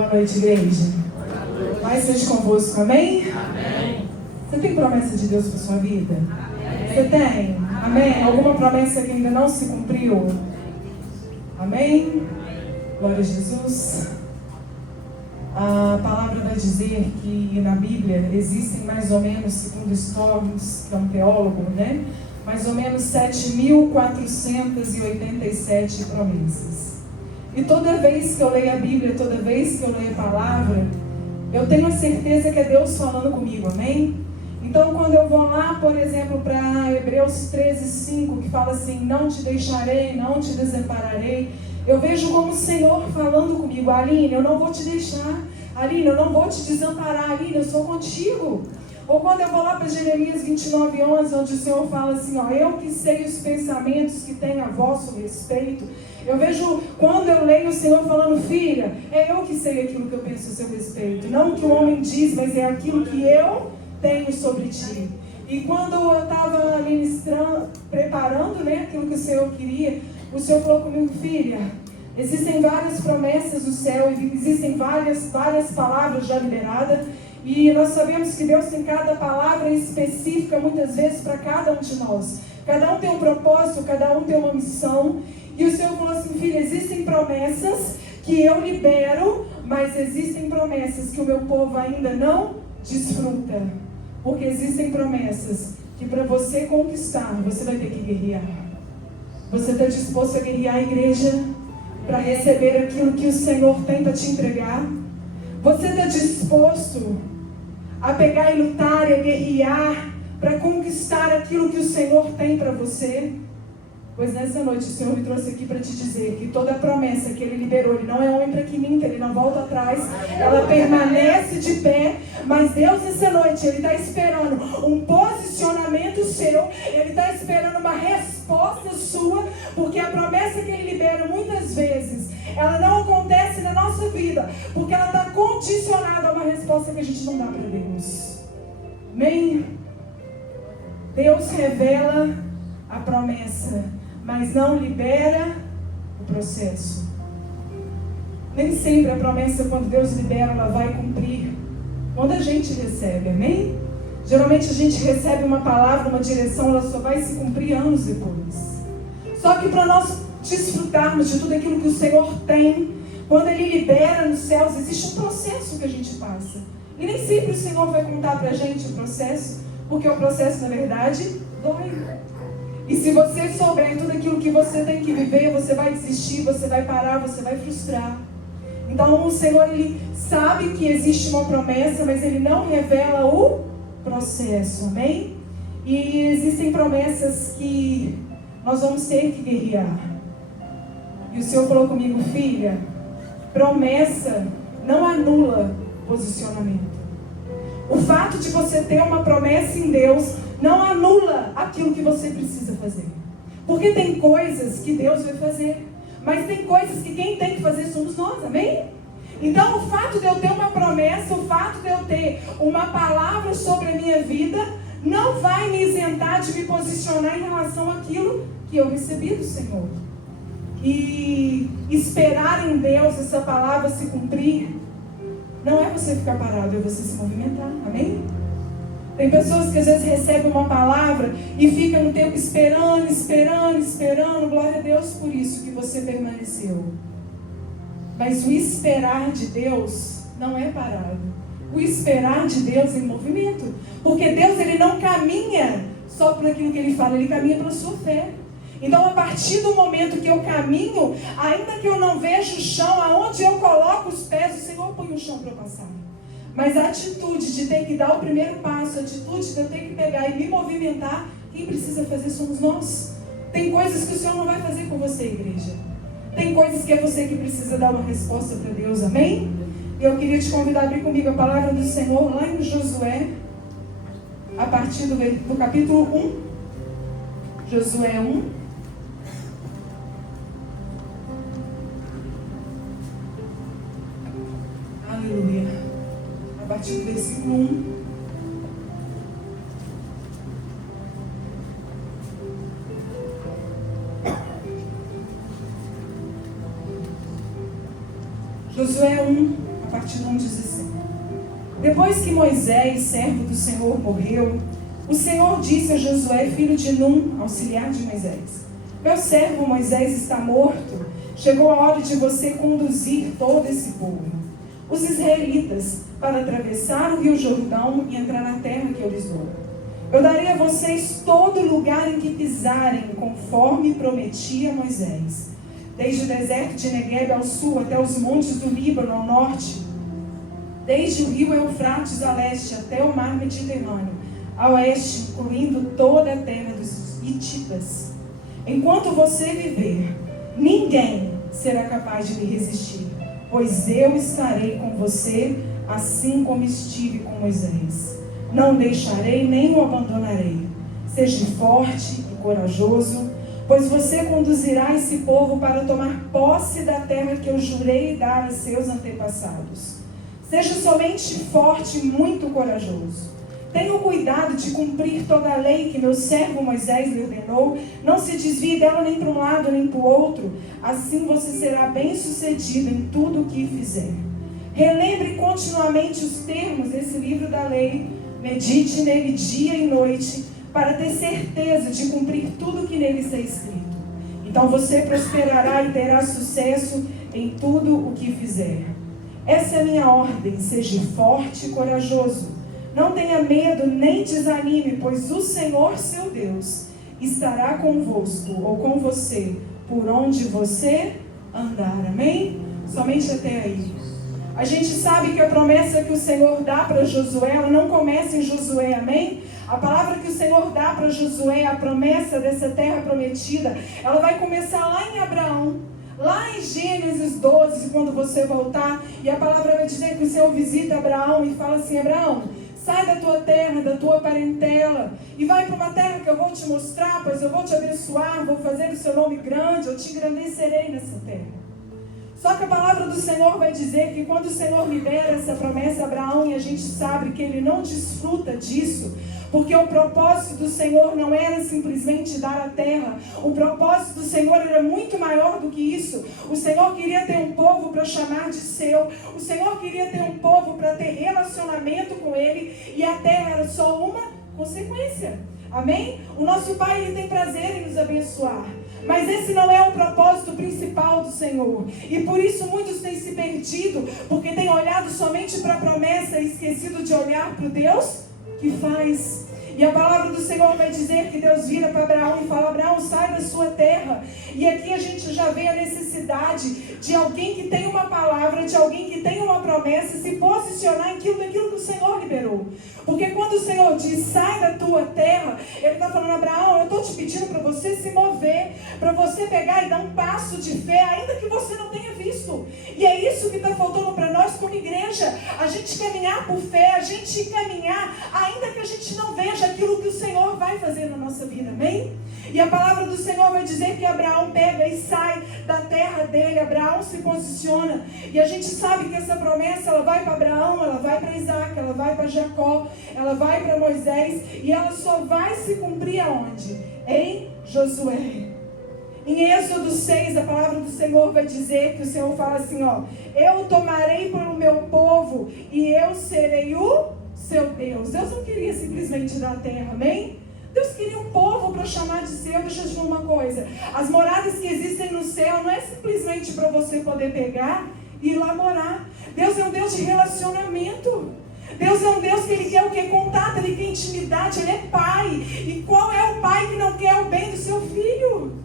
Boa noite, igreja. Paz seja convosco, amém? Amém. Você tem promessa de Deus para sua vida? Amém. Você tem? Amém? Alguma promessa que ainda não se cumpriu? Amém? Glória a Jesus. A palavra vai dizer que na Bíblia existem mais ou menos, segundo Storms, que é um teólogo, né? Mais ou menos 7.487 promessas. E toda vez que eu leio a Bíblia, toda vez que eu leio a palavra, eu tenho a certeza que é Deus falando comigo, amém? Então, quando eu vou lá, por exemplo, para Hebreus 13:5, que fala assim: não te deixarei, não te desampararei, eu vejo como o Senhor falando comigo: Aline, eu não vou te deixar, Aline, eu não vou te desamparar, Aline, eu sou contigo. Ou quando eu vou lá para Jeremias 29:11, onde o Senhor fala assim, ó: eu que sei os pensamentos que tenho a vosso respeito. Eu vejo, quando eu leio o Senhor falando: filha, é eu que sei aquilo que eu penso a seu respeito. Não o que o homem diz, mas é aquilo que eu tenho sobre ti. E quando eu estava ministrando, preparando, né, aquilo que o Senhor queria, o Senhor falou comigo: filha, existem várias promessas do céu, existem várias palavras já liberadas. E nós sabemos que Deus tem cada palavra específica, muitas vezes, para cada um de nós. Cada um tem um propósito, cada um tem uma missão. E o Senhor falou assim: filha, existem promessas que eu libero, mas existem promessas que o meu povo ainda não desfruta. Porque existem promessas que para você conquistar, você vai ter que guerrear. Você está disposto a guerrear a igreja para receber aquilo que o Senhor tem para te entregar? Você está disposto a pegar e lutar e a guerrear para conquistar aquilo que o Senhor tem para você? Pois nessa noite o Senhor me trouxe aqui para te dizer que toda a promessa que Ele liberou, Ele não é homem para que minta, Ele não volta atrás, ela permanece de pé. Mas Deus nessa noite, Ele está esperando um posicionamento seu, Ele está esperando uma resposta sua, porque a promessa que Ele libera muitas vezes, ela não acontece na nossa vida, porque ela está condicionada a uma resposta que a gente não dá para Deus. Amém? Deus revela a promessa, mas não libera o processo. Nem sempre a promessa, quando Deus libera, ela vai cumprir quando a gente recebe, amém? Geralmente a gente recebe uma palavra, uma direção, ela só vai se cumprir anos depois. Só que para nós desfrutarmos de tudo aquilo que o Senhor tem, quando Ele libera nos céus, existe um processo que a gente passa. E nem sempre o Senhor vai contar para a gente o processo, porque o processo, na verdade, dói. E se você souber tudo aquilo que você tem que viver, você vai desistir, você vai parar, você vai frustrar. Então o Senhor, Ele sabe que existe uma promessa, mas Ele não revela o processo, amém? E existem promessas que nós vamos ter que guerrear. E o Senhor falou comigo: filha, promessa não anula posicionamento. O fato de você ter uma promessa em Deus não anula aquilo que você precisa fazer. Porque tem coisas que Deus vai fazer, mas tem coisas que quem tem que fazer somos nós, amém? Então o fato de eu ter uma promessa, o fato de eu ter uma palavra sobre a minha vida, não vai me isentar de me posicionar em relação àquilo que eu recebi do Senhor. E esperar em Deus essa palavra se cumprir, não é você ficar parado, é você se movimentar, amém? Tem pessoas que às vezes recebem uma palavra e ficam no tempo esperando, glória a Deus por isso que você permaneceu. Mas o esperar de Deus não é parado. O esperar de Deus é em movimento. Porque Deus, Ele não caminha só por aquilo que Ele fala, Ele caminha pela sua fé. Então, a partir do momento que eu caminho, ainda que eu não veja o chão, aonde eu coloco os pés, o Senhor põe o chão para eu passar. Mas a atitude de ter que dar o primeiro passo, a atitude de eu ter que pegar e me movimentar, quem precisa fazer somos nós. Tem coisas que o Senhor não vai fazer com você, igreja. Tem coisas que é você que precisa dar uma resposta para Deus, amém? E eu queria te convidar a abrir comigo a palavra do Senhor lá em Josué, a partir do capítulo 1. Josué 1. Aleluia. A partir do versículo 1. Josué 1, a partir do 1 diz assim: depois que Moisés, servo do Senhor, morreu, o Senhor disse a Josué, filho de Num, auxiliar de Moisés: meu servo Moisés está morto. Chegou a hora de você conduzir todo esse povo, os israelitas, para atravessar o rio Jordão e entrar na terra que eu lhes dou. Eu darei a vocês todo lugar em que pisarem, conforme prometi a Moisés, desde o deserto de Negueb ao sul até os montes do Líbano ao norte, desde o rio Eufrates a leste até o mar Mediterrâneo, a oeste, incluindo toda a terra dos Hititas. Enquanto você viver, ninguém será capaz de lhe resistir, pois eu estarei com você, assim como estive com Moisés. Não deixarei nem o abandonarei. Seja forte e corajoso, pois você conduzirá esse povo para tomar posse da terra que eu jurei dar a seus antepassados. Seja somente forte e muito corajoso. Tenha o cuidado de cumprir toda a lei que meu servo Moisés lhe ordenou. Não se desvie dela nem para um lado nem para o outro. Assim você será bem sucedido em tudo o que fizer. Relembre continuamente os termos desse livro da lei. Medite nele dia e noite, para ter certeza de cumprir tudo o que nele está escrito. Então você prosperará e terá sucesso em tudo o que fizer. Essa é a minha ordem: seja forte e corajoso. Não tenha medo nem desanime, pois o Senhor seu Deus estará convosco ou com você por onde você andar. Amém? Somente até aí. A gente sabe que a promessa que o Senhor dá para Josué, ela não começa em Josué, amém? A palavra que o Senhor dá para Josué, a promessa dessa terra prometida, ela vai começar lá em Abraão, lá em Gênesis 12, quando você voltar, e a palavra vai dizer que o Senhor visita Abraão e fala assim: Abraão, sai da tua terra, da tua parentela, e vai para uma terra que eu vou te mostrar, pois eu vou te abençoar, vou fazer o seu nome grande, eu te engrandecerei nessa terra. Só que a palavra do Senhor vai dizer que quando o Senhor libera essa promessa a Abraão, e a gente sabe que ele não desfruta disso, porque o propósito do Senhor não era simplesmente dar a terra. O propósito do Senhor era muito maior do que isso. O Senhor queria ter um povo para chamar de seu. O Senhor queria ter um povo para ter relacionamento com ele, e a terra era só uma consequência. Amém? O nosso Pai, ele tem prazer em nos abençoar. Mas esse não é o propósito principal do Senhor. E por isso muitos têm se perdido, porque têm olhado somente para a promessa e esquecido de olhar para o Deus que faz. E a palavra do Senhor vai dizer que Deus vira para Abraão e fala: Abraão, sai da sua terra. E aqui a gente já vê a necessidade de alguém que tem uma palavra, de alguém que tem uma promessa, se posicionar em daquilo que o Senhor liberou. Porque quando o Senhor diz: sai da tua terra, Ele está falando: Abraão, eu estou te pedindo para você se mover, para você pegar e dar um passo de fé, ainda que você não tenha visto. E é isso que está faltando para nós como igreja: a gente caminhar por fé, a gente caminhar, ainda que a gente não veja aquilo que o Senhor vai fazer na nossa vida, amém? E a palavra do Senhor vai dizer que Abraão pega e sai da terra dele. Abraão se posiciona, e a gente sabe que essa promessa, ela vai para Abraão, ela vai para Isaac, ela vai para Jacó, ela vai para Moisés, e ela só vai se cumprir aonde? Em Josué. Em Êxodo 6, a palavra do Senhor vai dizer que o Senhor fala assim, ó: eu tomarei pelo meu povo e eu serei o seu Deus. Deus não queria simplesmente dar a terra, amém? Deus queria um povo para chamar de seu. Deixa eu te falar uma coisa: as moradas que existem no céu não é simplesmente para você poder pegar e ir lá morar. Deus é um Deus de relacionamento. Deus é um Deus que Ele quer o que? Contato, Ele quer intimidade, Ele é Pai. E qual é o pai que não quer o bem do seu filho?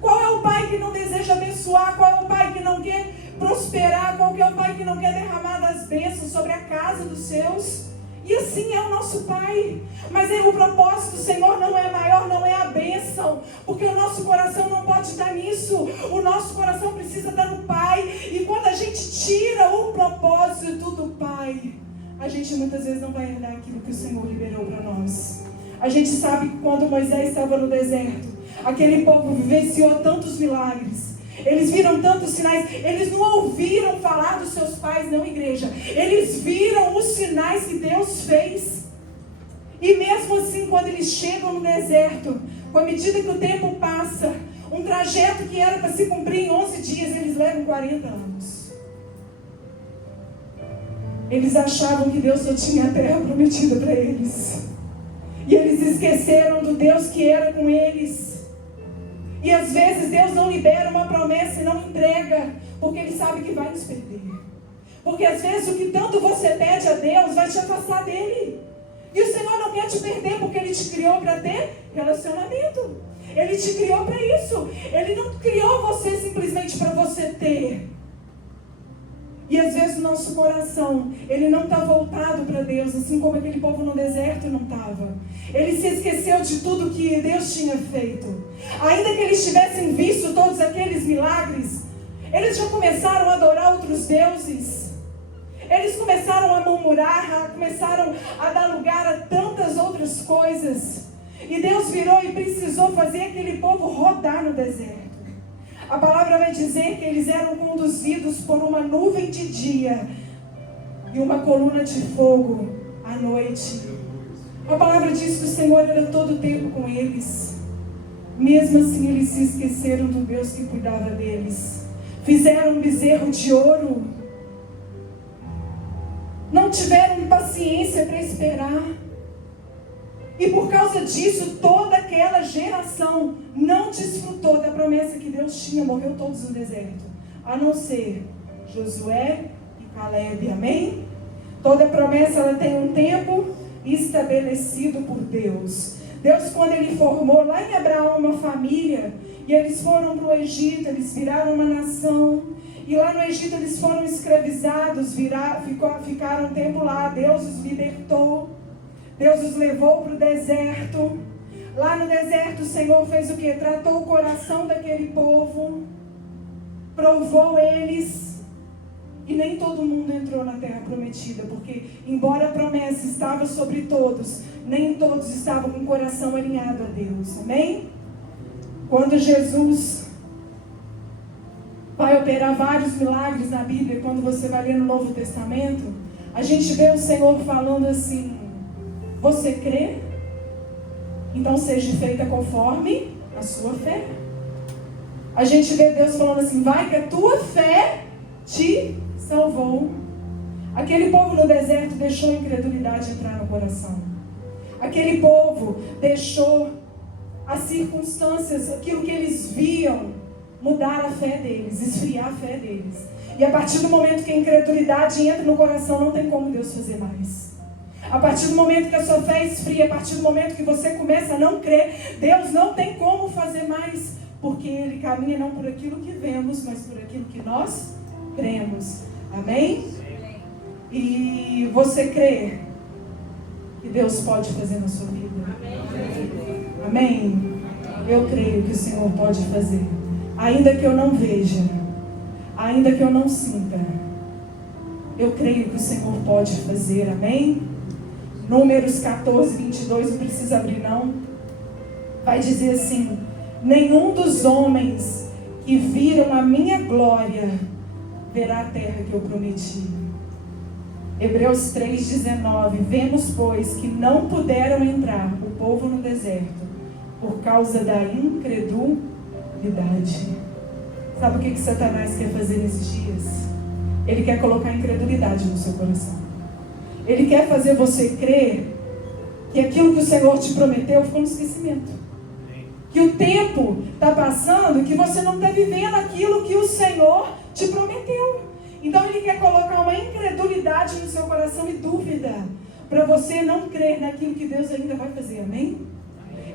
Qual é o pai que não deseja abençoar? Qual é o pai que não quer prosperar? Qual é o pai que não quer derramar das bênçãos sobre a casa dos seus? E assim é o nosso Pai. Mas o propósito do Senhor não é maior, não é a bênção, porque o nosso coração não pode estar nisso. O nosso coração precisa estar no Pai. E quando a gente tira o propósito do Pai, a gente muitas vezes não vai herdar aquilo que o Senhor liberou para nós. A gente sabe que quando Moisés estava no deserto, aquele povo vivenciou tantos milagres. Eles viram tantos sinais. Eles não ouviram falar dos seus pais, não, igreja. Eles viram os sinais que Deus fez. E mesmo assim, quando eles chegam no deserto, com a medida que o tempo passa, um trajeto que era para se cumprir em 11 dias, eles levam 40 anos. Eles achavam que Deus só tinha a terra prometida para eles. E eles esqueceram do Deus que era com eles. E às vezes Deus não libera uma promessa e não entrega, porque Ele sabe que vai nos perder. Porque às vezes o que tanto você pede a Deus vai te afastar dEle. E o Senhor não quer te perder, porque Ele te criou para ter relacionamento. Ele te criou para isso. Ele não criou você simplesmente para você ter. E às vezes o nosso coração, ele não está voltado para Deus, assim como aquele povo no deserto não estava. Ele se esqueceu de tudo que Deus tinha feito. Ainda que eles tivessem visto todos aqueles milagres, eles já começaram a adorar outros deuses. Eles começaram a murmurar, começaram a dar lugar a tantas outras coisas. E Deus virou e precisou fazer aquele povo rodar no deserto. A palavra vai dizer que eles eram conduzidos por uma nuvem de dia e uma coluna de fogo à noite. A palavra diz que o Senhor era todo o tempo com eles. Mesmo assim, eles se esqueceram do Deus que cuidava deles. Fizeram um bezerro de ouro. Não tiveram paciência para esperar. E por causa disso, toda aquela geração não desfrutou da promessa que Deus tinha. Morreu todos no deserto. A não ser Josué e Caleb. Amém? Toda promessa ela tem um tempo estabelecido por Deus. Deus, quando Ele formou lá em Abraão uma família, e eles foram para o Egito, eles viraram uma nação. E lá no Egito eles foram escravizados, ficaram um tempo lá. Deus os libertou. Deus os levou para o deserto. Lá no deserto o Senhor fez o quê? Tratou o coração daquele povo. Provou eles. E nem todo mundo entrou na terra prometida. Porque embora a promessa estava sobre todos, nem todos estavam com o coração alinhado a Deus. Amém? Quando Jesus vai operar vários milagres na Bíblia, quando você vai ler no Novo Testamento, a gente vê o Senhor falando assim: você crê? Então seja feita conforme a sua fé. A gente vê Deus falando assim: vai que a tua fé te salvou. Aquele povo no deserto deixou a incredulidade entrar no coração. Aquele povo deixou as circunstâncias, aquilo que eles viam, mudar a fé deles, esfriar a fé deles. E a partir do momento que a incredulidade entra no coração, não tem como Deus fazer mais. A partir do momento que a sua fé esfria, a partir do momento que você começa a não crer, Deus não tem como fazer mais, porque Ele caminha não por aquilo que vemos, mas por aquilo que nós cremos. Amém? E você crê que Deus pode fazer na sua vida? Amém? Eu creio que o Senhor pode fazer. Ainda que eu não veja, ainda que eu não sinta, eu creio que o Senhor pode fazer. Amém? Números 14, 22, não precisa abrir não. Vai dizer assim: nenhum dos homens que viram a minha glória verá a terra que eu prometi. Hebreus 3,19. Vemos, pois, que não puderam entrar o povo no deserto por causa da incredulidade. Sabe o que Satanás quer fazer nesses dias? Ele quer colocar incredulidade no seu coração. Ele quer fazer você crer que aquilo que o Senhor te prometeu ficou no esquecimento. Que o tempo está passando e que você não está vivendo aquilo que o Senhor te prometeu. Então Ele quer colocar uma incredulidade no seu coração e dúvida, para você não crer naquilo que Deus ainda vai fazer. Amém?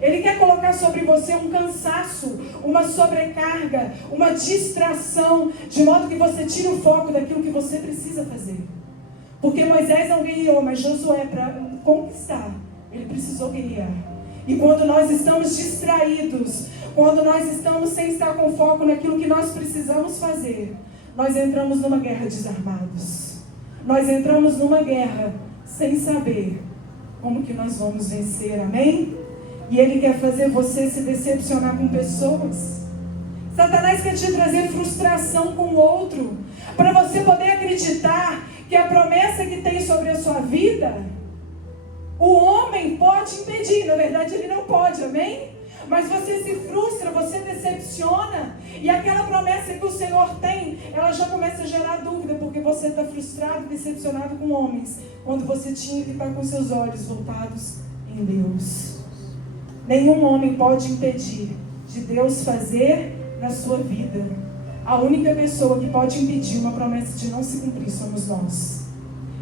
Ele quer colocar sobre você um cansaço, uma sobrecarga, uma distração, de modo que você tire o foco daquilo que você precisa fazer. Porque Moisés não guerreou, mas Josué, para conquistar, ele precisou guerrear. E quando nós estamos distraídos, quando nós estamos sem estar com foco naquilo que nós precisamos fazer, nós entramos numa guerra desarmados. Nós entramos numa guerra sem saber como que nós vamos vencer. Amém? E Ele quer fazer você se decepcionar com pessoas. Satanás quer te trazer frustração com o outro, para você poder acreditar que a promessa que tem sobre a sua vida, o homem pode impedir. Na verdade, ele não pode, amém? Mas você se frustra, você decepciona. E aquela promessa que o Senhor tem, ela já começa a gerar dúvida, porque você está frustrado, decepcionado com homens, quando você tinha que estar com seus olhos voltados em Deus. Nenhum homem pode impedir de Deus fazer na sua vida. A única pessoa que pode impedir uma promessa de não se cumprir somos nós.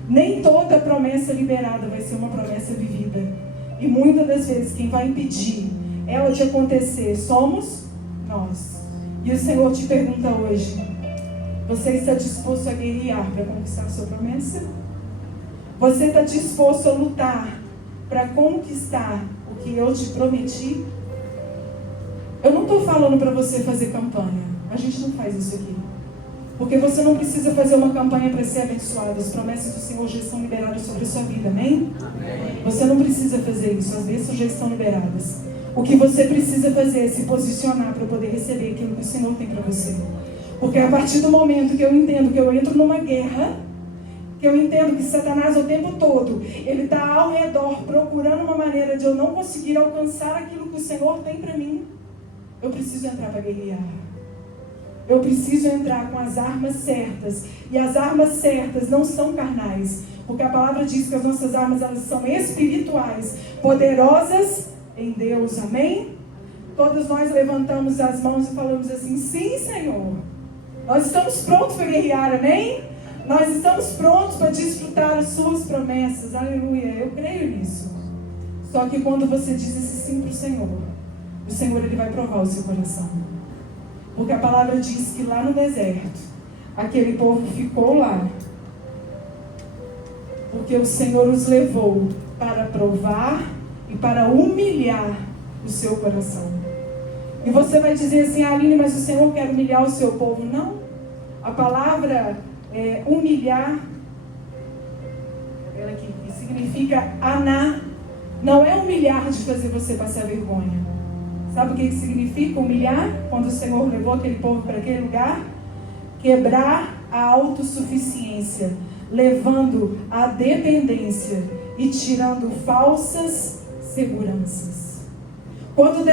Nem toda promessa liberada vai ser uma promessa vivida. E muitas das vezes quem vai impedir ela de acontecer somos nós. E o Senhor te pergunta hoje: você está disposto a guerrear para conquistar a sua promessa? Você está disposto a lutar para conquistar o que eu te prometi? Eu não estou falando para você fazer campanha. A gente não faz isso aqui. Porque você não precisa fazer uma campanha para ser abençoado. As promessas do Senhor já estão liberadas sobre a sua vida, amém? Amém. Você não precisa fazer isso, as bênçãos já estão liberadas. O que você precisa fazer é se posicionar para poder receber aquilo que o Senhor tem para você. Porque a partir do momento que eu entendo que eu entro numa guerra, que eu entendo que Satanás o tempo todo, ele está ao redor procurando uma maneira de eu não conseguir alcançar aquilo que o Senhor tem para mim, eu preciso entrar para guerrear. Eu preciso entrar com as armas certas. E as armas certas não são carnais. Porque a palavra diz que as nossas armas, elas são espirituais, poderosas em Deus. Amém? Todos nós levantamos as mãos e falamos assim: sim, Senhor. Nós estamos prontos para guerrear. Amém? Nós estamos prontos para desfrutar as suas promessas. Aleluia. Eu creio nisso. Só que quando você diz esse sim para o Senhor ele vai provar o seu coração. Porque a palavra diz que lá no deserto, aquele povo ficou lá. Porque o Senhor os levou para provar e para humilhar o seu coração. E você vai dizer assim: Aline, mas o Senhor quer humilhar o seu povo? Não. A palavra humilhar, ela aqui, significa aná. Não é humilhar de fazer você passar vergonha. Sabe o que significa humilhar? Quando o Senhor levou aquele povo para aquele lugar? Quebrar a autossuficiência, levando a dependência e tirando falsas seguranças. Quando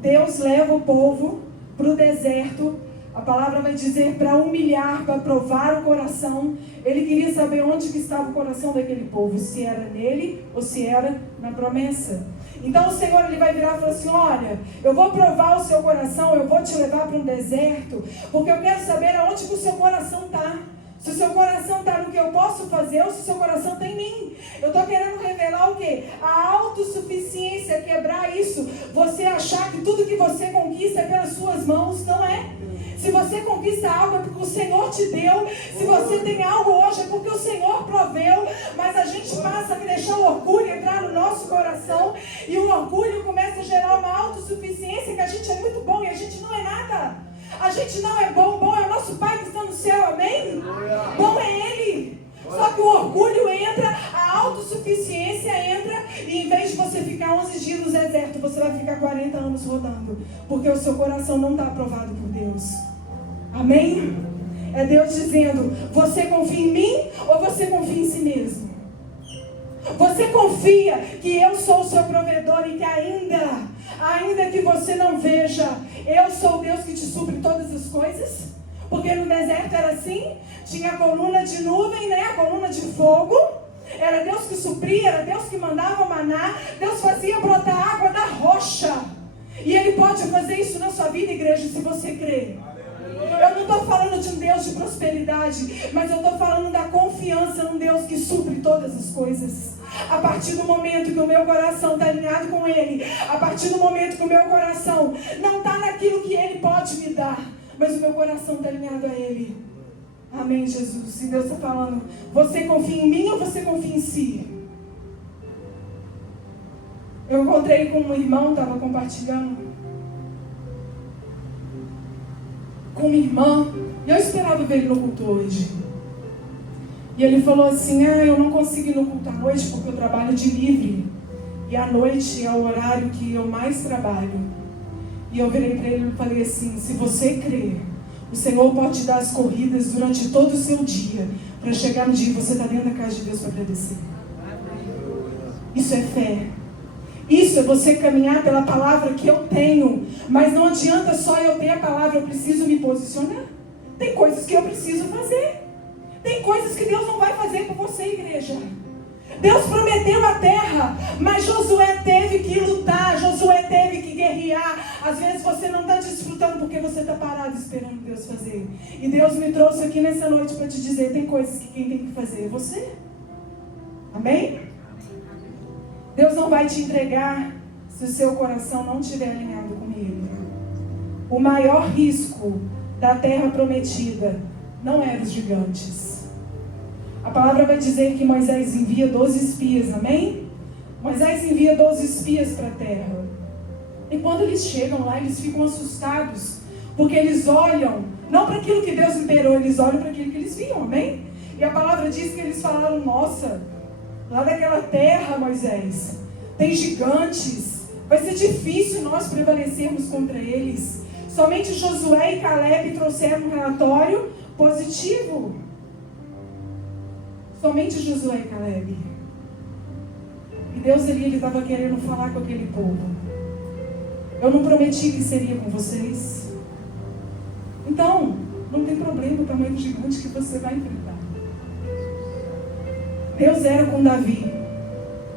Deus leva o povo para o deserto, a palavra vai dizer para humilhar, para provar o coração. Ele queria saber onde que estava o coração daquele povo, se era nele ou se era na promessa. Então o Senhor ele vai virar e falar assim: olha, eu vou provar o seu coração, eu vou te levar para um deserto, porque eu quero saber aonde que o seu coração está. Se o seu coração está no que eu posso fazer ou se o seu coração está em mim. Eu estou querendo revelar o quê? A autossuficiência, quebrar isso. Você achar que tudo que você conquista é pelas suas mãos, não é? Se você conquista algo é porque o Senhor te deu. Se você tem algo hoje é porque o Senhor proveu. Mas a gente passa a deixar o orgulho entrar no nosso coração. E o orgulho começa a gerar uma autossuficiência que a gente é muito bom e a gente não é nada. A gente não é bom, bom é o nosso Pai que está no céu, amém? Bom é Ele. Só que o orgulho entra, a autossuficiência entra, e em vez de você ficar 11 dias no deserto, você vai ficar 40 anos rodando, porque o seu coração não está aprovado por Deus. Amém? É Deus dizendo: você confia em mim ou você confia em si mesmo? Você confia que eu sou o seu provedor e que ainda que você não veja, eu sou o Deus que te supre todas as coisas? Porque no deserto era assim, tinha a coluna de nuvem, né? A coluna de fogo, era Deus que supria, era Deus que mandava maná, Deus fazia brotar água da rocha. E Ele pode fazer isso na sua vida, igreja, se você crer. Eu não estou falando de um Deus de prosperidade, mas eu estou falando da confiança num Deus que supre todas as coisas. A partir do momento que o meu coração está alinhado com Ele, a partir do momento que o meu coração não está naquilo que Ele pode me dar, mas o meu coração está alinhado a Ele. Amém, Jesus. E Deus está falando: você confia em mim ou você confia em si? Eu encontrei com um irmão, estava compartilhando com uma irmã, e eu esperava ver ele no culto hoje. E ele falou assim: eu não consigo ir no culto à noite porque eu trabalho de livre. E à noite é o horário que eu mais trabalho. E eu virei para ele e falei assim: se você crer, o Senhor pode te dar as corridas durante todo o seu dia, para chegar no dia que você está dentro da casa de Deus para agradecer. Isso é fé. Isso é você caminhar pela palavra que eu tenho. Mas não adianta só eu ter a palavra, eu preciso me posicionar. Tem coisas que eu preciso fazer. Tem coisas que Deus não vai fazer por você, igreja. Deus prometeu a terra, mas Josué teve que lutar, Josué teve que guerrear. Às vezes você não está desfrutando porque você está parado esperando Deus fazer. E Deus me trouxe aqui nessa noite para te dizer, tem coisas que quem tem que fazer é você. Amém? Deus não vai te entregar se o seu coração não estiver alinhado com Ele. O maior risco da terra prometida não eram os gigantes. A palavra vai dizer que Moisés envia 12 espias, amém? Moisés envia 12 espias para a terra. E quando eles chegam lá, eles ficam assustados, porque eles olham, não para aquilo que Deus liberou, eles olham para aquilo que eles viam, amém? E a palavra diz que eles falaram, nossa, lá daquela terra, Moisés, tem gigantes, vai ser difícil nós prevalecermos contra eles. Somente Josué e Caleb trouxeram um relatório positivo. Somente Josué e Caleb. E Deus ele estava querendo falar com aquele povo. Eu não prometi que seria com vocês. Então, não tem problema o tamanho do gigante que você vai enfrentar. Deus era com Davi.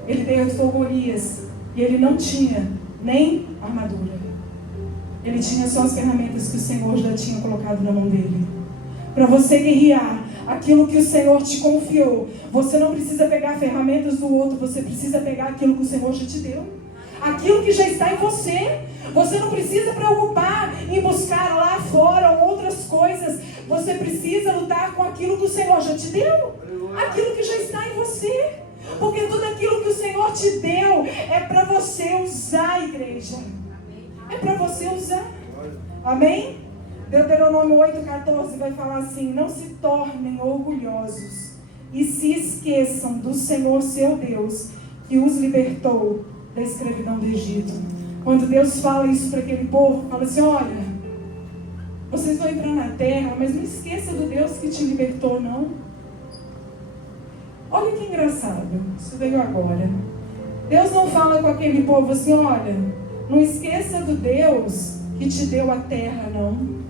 Ele derrotou Golias. E ele não tinha nem armadura. Ele tinha só as ferramentas que o Senhor já tinha colocado na mão dele. Para você guerrear aquilo que o Senhor te confiou, você não precisa pegar ferramentas do outro, você precisa pegar aquilo que o Senhor já te deu. Aquilo que já está em você. Você não precisa preocupar em buscar lá fora outras coisas. Você precisa lutar com aquilo que o Senhor já te deu. Aquilo que já está em você. Porque tudo aquilo que o Senhor te deu é para você usar, igreja. É para você usar. Amém? Deuteronômio 8,14 vai falar assim: não se tornem orgulhosos e se esqueçam do Senhor seu Deus, que os libertou da escravidão do Egito. Quando Deus fala isso para aquele povo, fala assim: olha, vocês vão entrar na terra, mas não esqueça do Deus que te libertou, não. Olha que engraçado, isso veio agora. Deus não fala com aquele povo assim: olha, não esqueça do Deus que te deu a terra, não.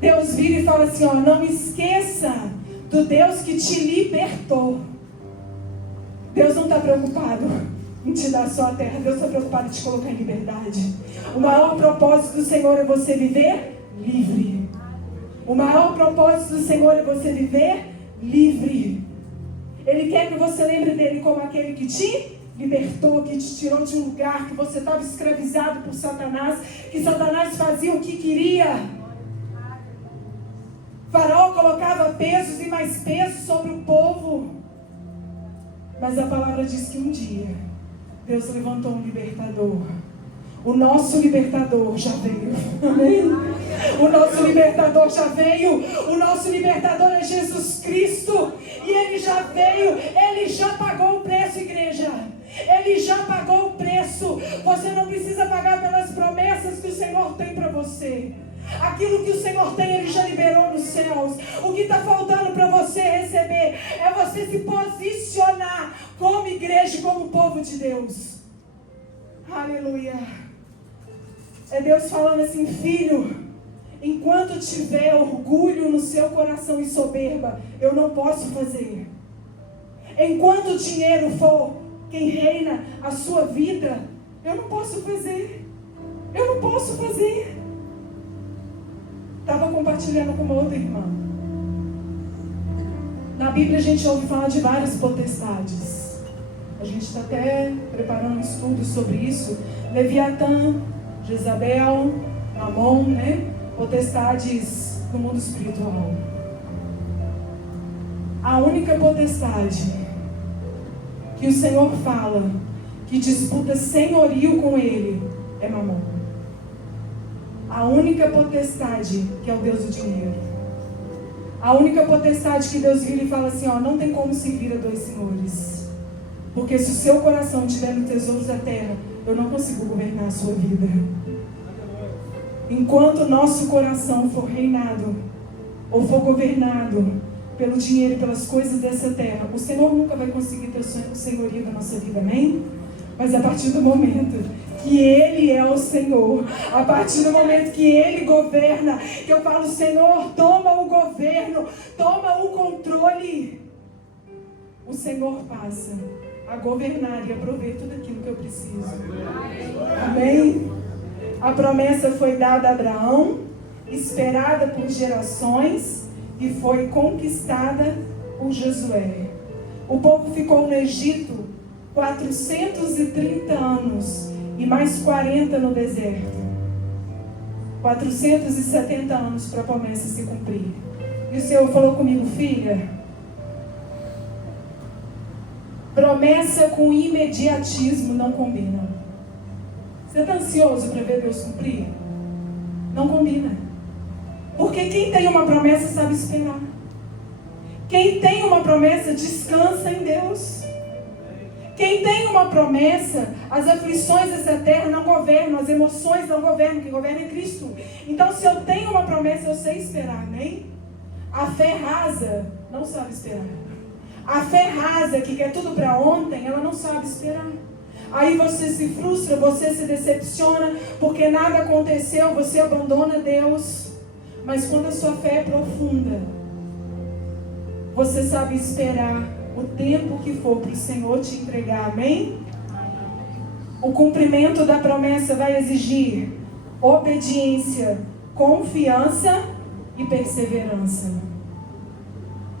Deus vira e fala assim: ó, não esqueça do Deus que te libertou. Deus não está preocupado em te dar só a terra. Deus está preocupado em te colocar em liberdade. O maior propósito do Senhor é você viver livre. O maior propósito do Senhor é você viver livre. Ele quer que você lembre dele como aquele que te libertou, que te tirou de um lugar que você estava escravizado por Satanás, que Satanás fazia o que queria. Faraó colocava pesos e mais pesos sobre o povo. Mas a palavra diz que um dia Deus levantou um libertador. O nosso libertador já veio. Amém? O nosso libertador já veio. O nosso libertador é Jesus Cristo. E ele já veio. Ele já pagou o preço, igreja. Ele já pagou o preço. Você não precisa pagar pelas promessas que o Senhor tem para você. Aquilo que o Senhor tem, Ele já liberou nos céus. O que está faltando para você receber é você se posicionar como igreja, como povo de Deus. Aleluia. É Deus falando assim: filho, enquanto tiver orgulho no seu coração e soberba, eu não posso fazer. Enquanto o dinheiro for quem reina a sua vida, eu não posso fazer. Eu não posso fazer. Estava compartilhando com uma outra irmã. Na Bíblia a gente ouve falar de várias potestades. A gente está até preparando um estudo sobre isso. Leviatã, Jezabel, Amon, né? Potestades do mundo espiritual. A única potestade que o Senhor fala que disputa senhorio com Ele é Mamon. A única potestade que é o Deus do dinheiro. A única potestade que Deus vira e fala assim: ó, não tem como servir a dois senhores. Porque se o seu coração estiver nos tesouros da terra, eu não consigo governar a sua vida. Enquanto o nosso coração for reinado ou for governado pelo dinheiro e pelas coisas dessa terra, o Senhor nunca vai conseguir ter o senhorio da nossa vida, amém? Mas a partir do momento que Ele é o Senhor, a partir do momento que Ele governa, que eu falo, Senhor, toma o governo, toma o controle, o Senhor passa a governar e a prover tudo aquilo que eu preciso. Amém? A promessa foi dada a Abraão, esperada por gerações e foi conquistada por Josué. O povo ficou no Egito 430 anos e mais 40 no deserto. 470 anos para a promessa se cumprir. E o Senhor falou comigo, filha, promessa com imediatismo não combina. Você está ansioso para ver Deus cumprir? Não combina. Porque quem tem uma promessa sabe esperar. Quem tem uma promessa descansa em Deus. Quem tem uma promessa, as aflições dessa terra não governam, as emoções não governam, quem governa é Cristo. Então, se eu tenho uma promessa, eu sei esperar, amém? A fé rasa não sabe esperar. A fé rasa, que quer tudo para ontem, ela não sabe esperar. Aí você se frustra, você se decepciona, porque nada aconteceu, você abandona Deus. Mas quando a sua fé é profunda, você sabe esperar o tempo que for para o Senhor te entregar, amém? O cumprimento da promessa vai exigir obediência, confiança e perseverança.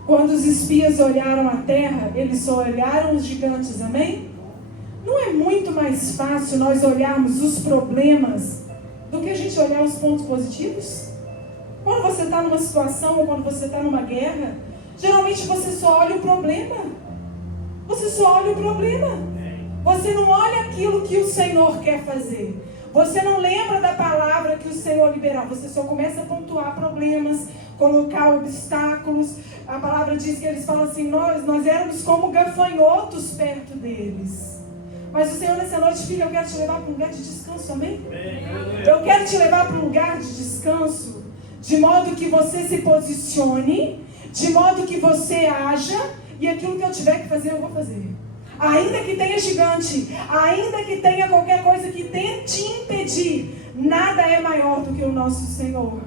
Quando os espias olharam a terra, eles só olharam os gigantes, amém? Não é muito mais fácil nós olharmos os problemas do que a gente olhar os pontos positivos? Quando você está numa situação ou quando você está numa guerra, geralmente você só olha o problema. Você só olha o problema. Você não olha aquilo que o Senhor quer fazer. Você não lembra da palavra que o Senhor liberou. Você só começa a pontuar problemas, colocar obstáculos. A palavra diz que eles falam assim, nós éramos como gafanhotos perto deles. Mas o Senhor nessa noite, filho, eu quero te levar para um lugar de descanso, amém? Eu quero te levar para um lugar de descanso, de modo que você se posicione, de modo que você haja, e aquilo que eu tiver que fazer, eu vou fazer. Ainda que tenha gigante, ainda que tenha qualquer coisa que tente impedir, nada é maior do que o nosso Senhor.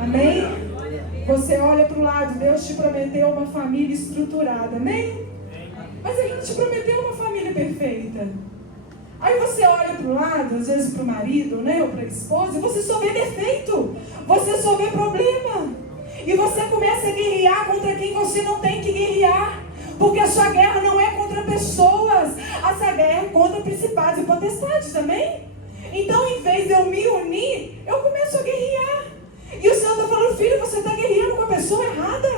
Amém? Você olha para o lado, Deus te prometeu uma família estruturada, amém? Mas Ele não te prometeu uma família perfeita. Aí você olha para o lado, às vezes para o marido, né, ou para a esposa, e você só vê defeito, você só vê problema. E você começa a guerrear contra quem você não tem que guerrear. Porque a sua guerra não é contra pessoas, a sua guerra é contra principados e potestades, amém? Então, em vez de eu me unir, eu começo a guerrear. E o Senhor está falando, filho, você está guerreando com a pessoa errada.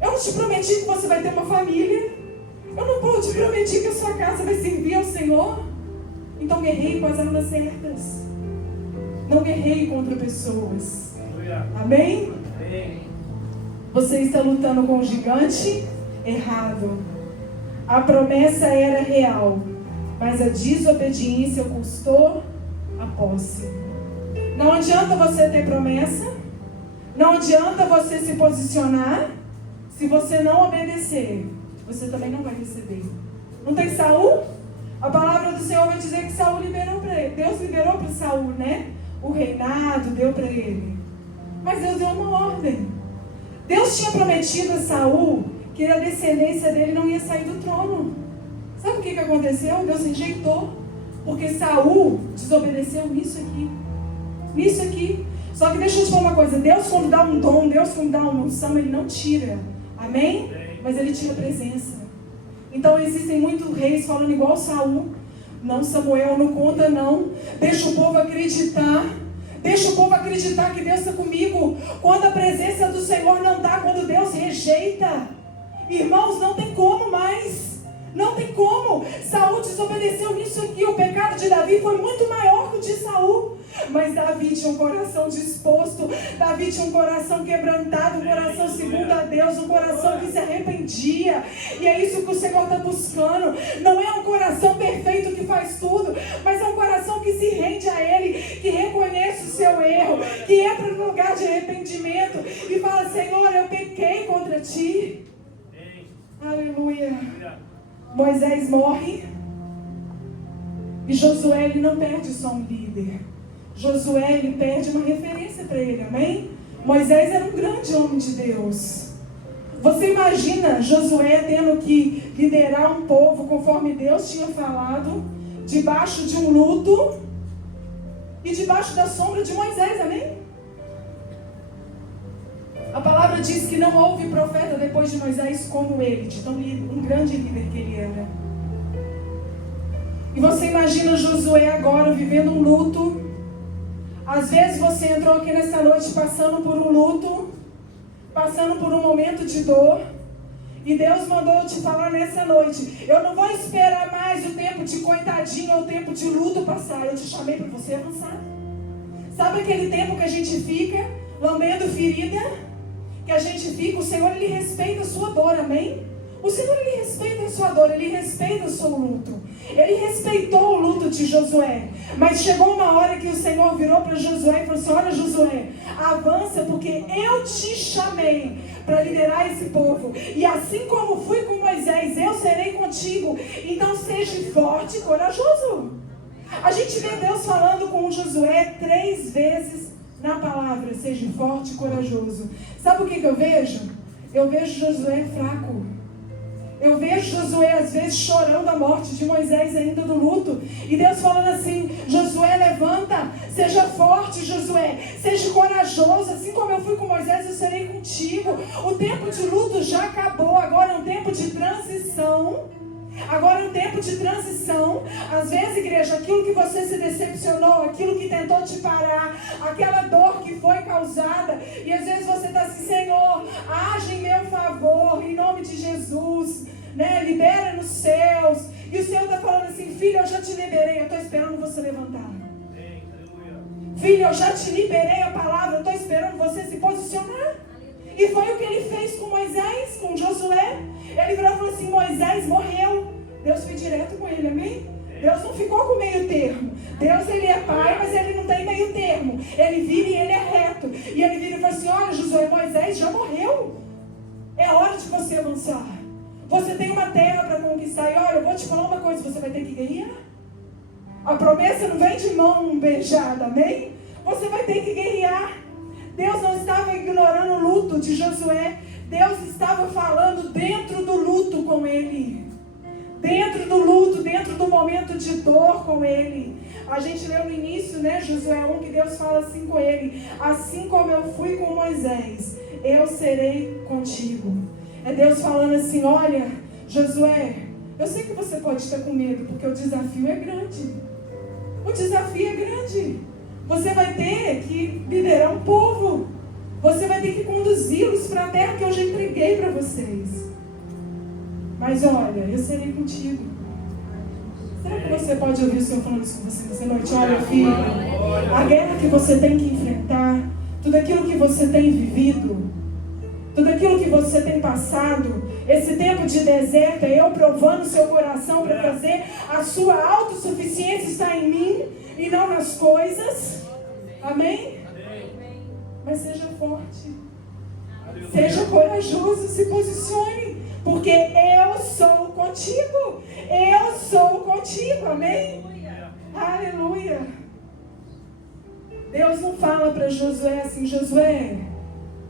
Eu não te prometi que você vai ter uma família. Eu não te prometi que a sua casa vai servir ao Senhor. Então guerreie com as armas certas. Não guerreie contra pessoas. Amém? Você está lutando com o gigante errado. A promessa era real, mas a desobediência custou a posse. Não adianta você ter promessa, não adianta você se posicionar, se você não obedecer, você também não vai receber. Não tem Saul? A palavra do Senhor vai dizer que Saul liberou para ele. Deus liberou para Saul, né? O reinado deu para ele. Mas Deus deu uma ordem. Deus tinha prometido a Saul que a descendência dele não ia sair do trono. Sabe o que aconteceu? Deus rejeitou. Porque Saul desobedeceu nisso aqui. Nisso aqui. Só que deixa eu te falar uma coisa. Deus, quando dá um dom, Deus, quando dá uma unção, Ele não tira. Amém? Mas Ele tira a presença. Então existem muitos reis falando igual Saul. Não, Samuel, não conta não. Deixa o povo acreditar. Deixa o povo acreditar que Deus está comigo. Quando a presença do Senhor não dá, quando Deus rejeita. Irmãos, não tem como mais. Não tem como. Saul desobedeceu nisso aqui. O pecado de Davi foi muito maior que o de Saul. Mas Davi tinha um coração disposto. Davi tinha um coração quebrantado. Um coração segundo a Deus. Um coração que se arrependia. E é isso que o Senhor está buscando. Não é um coração perfeito que faz tudo. Mas é um coração que se rende a Ele. Que reconhece o seu erro. Que entra no lugar de arrependimento. E fala, Senhor, eu pequei contra Ti. Aleluia. Moisés morre. E Josué, ele não perde só um líder. Josué, ele perde uma referência para ele, amém? Moisés era um grande homem de Deus. Você imagina Josué tendo que liderar um povo conforme Deus tinha falado, debaixo de um luto e debaixo da sombra de Moisés, amém? A palavra diz que não houve profeta depois de Moisés como ele, de tão um grande líder que ele era. E você imagina Josué agora vivendo um luto. Às vezes você entrou aqui nessa noite passando por um luto, passando por um momento de dor, e Deus mandou eu te falar nessa noite: eu não vou esperar mais o tempo de coitadinho ou o tempo de luto passar. Eu te chamei para você avançar. Sabe aquele tempo que a gente fica lambendo ferida? Que a gente fica, o Senhor, Ele respeita a sua dor, amém? O Senhor, Ele respeita a sua dor, Ele respeita o seu luto. Ele respeitou o luto de Josué. Mas chegou uma hora que o Senhor virou para Josué e falou assim: olha, Josué, avança, porque eu te chamei para liderar esse povo. E assim como fui com Moisés, eu serei contigo. Então seja forte e corajoso. A gente vê Deus falando com Josué 3 vezes na palavra: seja forte e corajoso. Sabe o que eu vejo? Eu vejo Josué fraco. Eu vejo Josué às vezes chorando a morte de Moisés ainda do luto. E Deus falando assim: Josué, levanta, seja forte, Josué, seja corajoso, assim como eu fui com Moisés, eu serei contigo. O tempo de luto já acabou, agora é um tempo de transição. Agora é um tempo de transição. Às vezes, igreja, aquilo que você se decepcionou, aquilo que tentou te parar, aquela dor que foi causada, e às vezes você está assim: Senhor, age em meu favor, em nome de Jesus, né? Libera nos céus. E o Senhor está falando assim: filho, eu já te liberei, eu estou esperando você levantar. Filho, eu já te liberei a palavra, eu estou esperando você se posicionar. E foi o que ele fez com Moisés, com Josué. Ele virou e falou assim: Moisés morreu. Deus foi direto com ele, amém? Deus não ficou com meio termo. Deus, Ele é pai, mas Ele não tem meio termo. Ele vira e Ele é reto. E Ele vira e fala assim: olha, Josué, Moisés já morreu. É hora de você avançar. Você tem uma terra para conquistar. E olha, eu vou te falar uma coisa: você vai ter que guerrear. A promessa não vem de mão beijada, amém? Você vai ter que guerrear. Deus não estava ignorando o luto de Josué. Deus estava falando dentro do luto com ele. Dentro do luto, dentro do momento de dor com ele. A gente leu no início, né, Josué 1, que Deus fala assim com ele: assim como eu fui com Moisés, eu serei contigo. É Deus falando assim: olha, Josué, eu sei que você pode estar com medo, porque o desafio é grande. O desafio é grande. Você vai ter que liderar um povo. Você vai ter que conduzi-los para a terra que eu já entreguei para vocês. Mas olha, eu serei contigo. Será que você pode ouvir o Senhor falando isso com você nessa noite? Olha, filho, a guerra que você tem que enfrentar, tudo aquilo que você tem vivido, tudo aquilo que você tem passado, esse tempo de deserto, é eu provando o seu coração para fazer a sua autossuficiência estar em mim e não nas coisas. Amém? Mas seja forte. Seja corajoso, se posicione. Porque eu sou contigo. Eu sou contigo, amém? Aleluia. Deus não fala para Josué assim: Josué,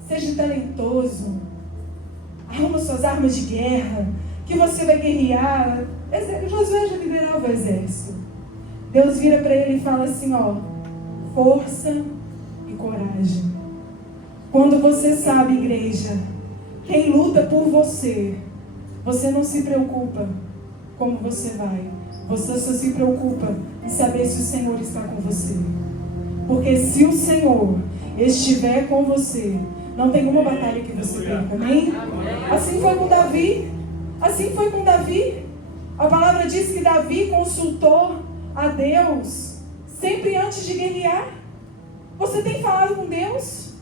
seja talentoso, arruma suas armas de guerra, que você vai guerrear. Josué já liderava o exército. Deus vira para ele e fala assim: ó, força e coragem. Quando você sabe, igreja, quem luta por você, você não se preocupa como você vai. Você só se preocupa em saber se o Senhor está com você. Porque se o Senhor estiver com você, não tem uma batalha que você perca, amém? Assim foi com Davi. Assim foi com Davi. A palavra diz que Davi consultou a Deus sempre antes de guerrear. Você tem falado com Deus?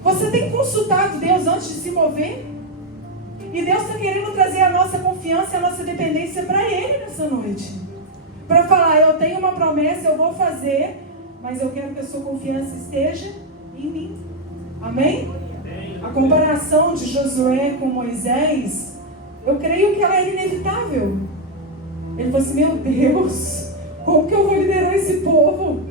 Você tem consultado Deus antes de se mover? E Deus está querendo trazer a nossa confiança, a nossa dependência para Ele nessa noite. Para falar: eu tenho uma promessa, eu vou fazer, mas eu quero que a sua confiança esteja em mim. Amém? A comparação de Josué com Moisés, eu creio que ela é inevitável. Ele falou assim: meu Deus, Como que eu vou liderar esse povo?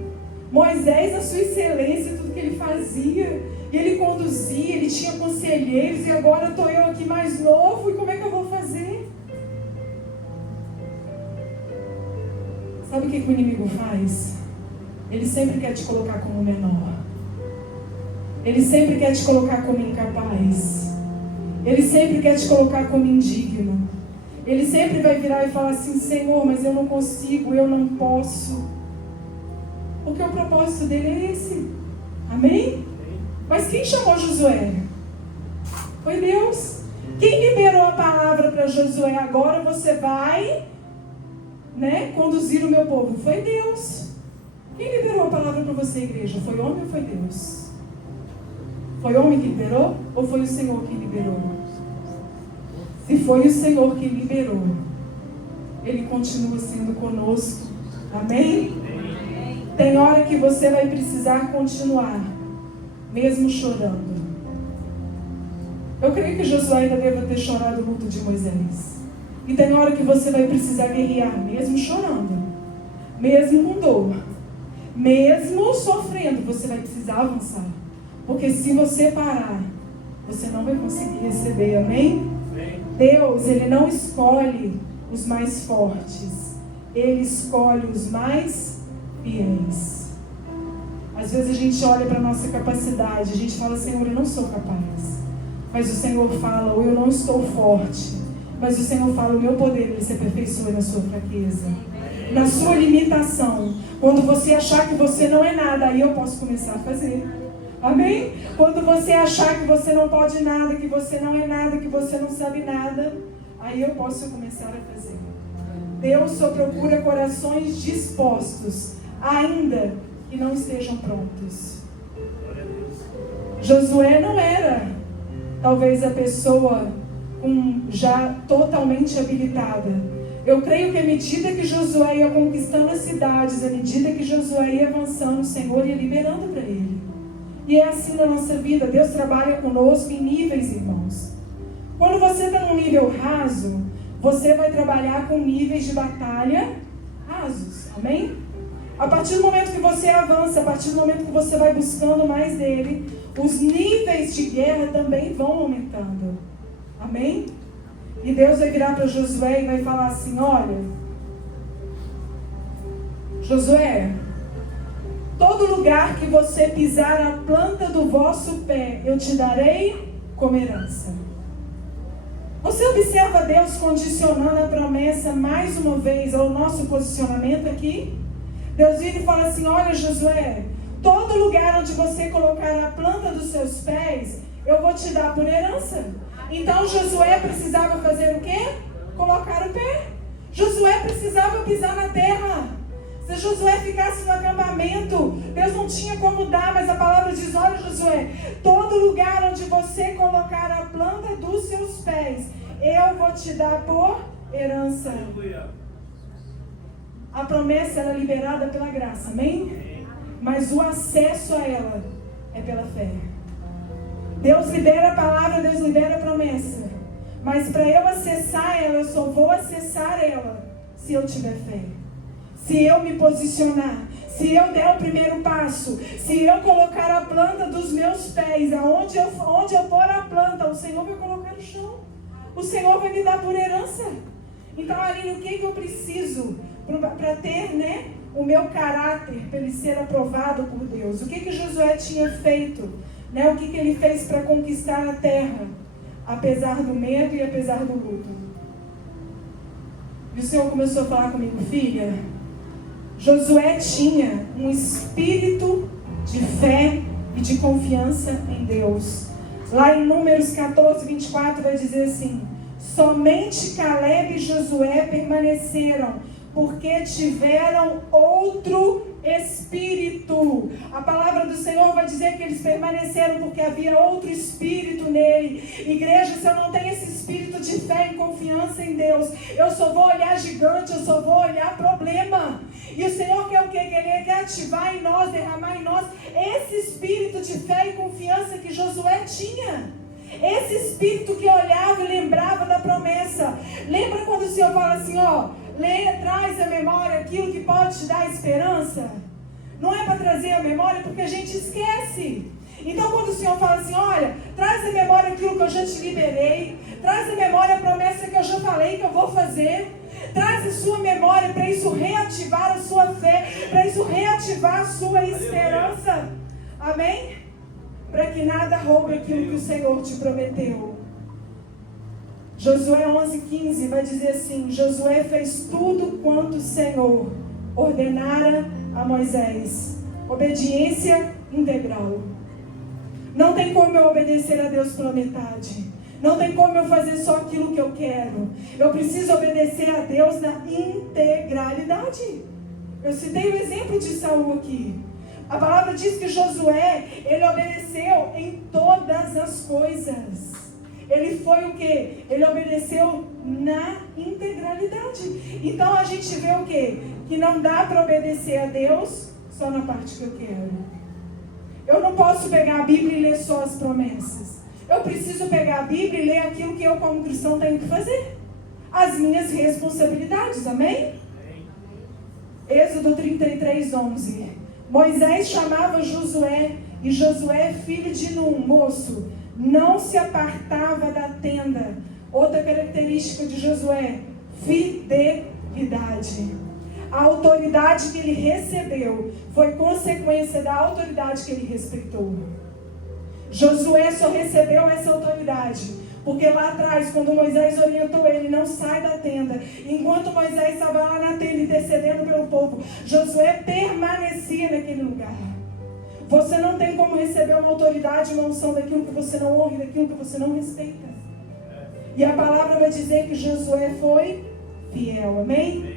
Moisés, na sua excelência, tudo que ele fazia, ele conduzia, ele tinha conselheiros, e agora estou eu aqui mais novo, e como é que eu vou fazer? Sabe o que o inimigo faz? Ele sempre quer te colocar como menor. Ele sempre quer te colocar como incapaz. Ele sempre quer te colocar como indigno. Ele sempre vai virar e falar assim: Senhor, mas eu não consigo, eu não posso. Porque o propósito dele é esse. Amém? Mas quem chamou Josué? Foi Deus. Quem liberou a palavra para Josué? Agora você vai, conduzir o meu povo. Foi Deus. Quem liberou a palavra para você, igreja? Foi homem ou foi Deus? Foi homem que liberou? Ou foi o Senhor que liberou? Se foi o Senhor que liberou, Ele continua sendo conosco. Amém? Tem hora que você vai precisar continuar, mesmo chorando. Eu creio que Josué ainda deva ter chorado o luto de Moisés. E tem hora que você vai precisar guerrear, mesmo chorando, mesmo com dor, mesmo sofrendo, você vai precisar avançar. Porque se você parar, você não vai conseguir receber. Amém? Deus, Ele não escolhe os mais fortes. Ele escolhe os mais fiéis. Às vezes a gente olha para a nossa capacidade, a gente fala: Senhor, eu não sou capaz. Mas o Senhor fala: eu não estou forte. Mas o Senhor fala: o meu poder, Ele se aperfeiçoa na sua fraqueza, na sua limitação. Quando você achar que você não é nada, aí eu posso começar a fazer. Amém? Quando você achar que você não pode nada, que você não é nada, que você não sabe nada, aí eu posso começar a fazer. Deus só procura corações dispostos, ainda que não estejam prontos. Josué não era talvez a pessoa já totalmente habilitada. Eu creio que à medida que Josué ia conquistando as cidades, à medida que Josué ia avançando, o Senhor ia liberando para ele. E é assim na nossa vida. Deus trabalha conosco em níveis, irmãos. Quando você está num nível raso, você vai trabalhar com níveis de batalha rasos. Amém? A partir do momento que você avança, a partir do momento que você vai buscando mais dele, os níveis de guerra também vão aumentando. Amém? E Deus vai virar para Josué e vai falar assim: olha, Josué, todo lugar que você pisar a planta do vosso pé, eu te darei como herança. Você observa Deus condicionando a promessa mais uma vez ao nosso posicionamento aqui? Deus vira e fala assim: olha, Josué, todo lugar onde você colocar a planta dos seus pés, eu vou te dar por herança. Então Josué precisava fazer o quê? Colocar o pé. Josué precisava pisar na terra. Se Josué ficasse no acampamento, Deus não tinha como dar, mas a palavra diz: olha, Josué, todo lugar onde você colocar a planta dos seus pés, eu vou te dar por herança. A promessa era liberada pela graça, amém? Mas o acesso a ela é pela fé. Deus libera a palavra, Deus libera a promessa. Mas para eu acessar ela, eu só vou acessar ela se eu tiver fé. Se eu me posicionar, se eu der o primeiro passo, se eu colocar a planta dos meus pés, onde eu pôr a planta, o Senhor vai colocar no chão. O Senhor vai me dar por herança. Então, Aline, o que eu preciso para ter, o meu caráter, para ele ser aprovado por Deus? O que Josué tinha feito? O que ele fez para conquistar a terra, apesar do medo e apesar do luto? E o Senhor começou a falar comigo: filha, Josué tinha um espírito de fé e de confiança em Deus. Lá em Números 14, 24 vai dizer assim: somente Caleb e Josué permaneceram, porque tiveram outro espírito. A palavra do Senhor vai dizer que eles permaneceram porque havia outro espírito nele. Igreja, se eu não tenho esse espírito de fé e confiança em Deus, eu só vou olhar gigante, eu só vou olhar problema. E o Senhor quer o quê? Que Ele quer ativar em nós, derramar em nós esse espírito de fé e confiança que Josué tinha. Esse espírito que olhava e lembrava da promessa. Lembra quando o Senhor fala assim: traz à memória aquilo que pode te dar esperança. Não é para trazer à memória porque a gente esquece. Então quando o Senhor fala assim, olha, traz à memória aquilo que eu já te liberei, traz à memória a promessa que eu já falei que eu vou fazer, traz a sua memória para isso reativar a sua fé, para isso reativar a sua esperança. Amém? Para que nada roube aquilo que o Senhor te prometeu. Josué 11:15 vai dizer assim, Josué fez tudo quanto o Senhor ordenara a Moisés. Obediência integral. Não tem como eu obedecer a Deus pela metade. Não tem como eu fazer só aquilo que eu quero. Eu preciso obedecer a Deus na integralidade. Eu citei o exemplo de Saul aqui. A palavra diz que Josué, ele obedeceu em todas as coisas. Ele foi o quê? Ele obedeceu na integralidade. Então a gente vê o quê? Que não dá para obedecer a Deus só na parte que eu quero. Eu não posso pegar a Bíblia e ler só as promessas. Eu preciso pegar a Bíblia e ler aquilo que eu como cristão tenho que fazer. As minhas responsabilidades, amém? Êxodo 33:11. Moisés chamava Josué, e Josué, filho de Num, moço, não se apartava da tenda. Outra característica de Josué, fidelidade. A autoridade que ele recebeu foi consequência da autoridade que ele respeitou. Josué só recebeu essa autoridade porque lá atrás, quando Moisés orientou ele, não sai da tenda. Enquanto Moisés estava lá na tenda intercedendo pelo povo, Josué permanecia naquele lugar. Você não tem como receber uma autoridade, uma unção daquilo que você não honra, daquilo que você não respeita. E a palavra vai dizer que Josué foi fiel, amém?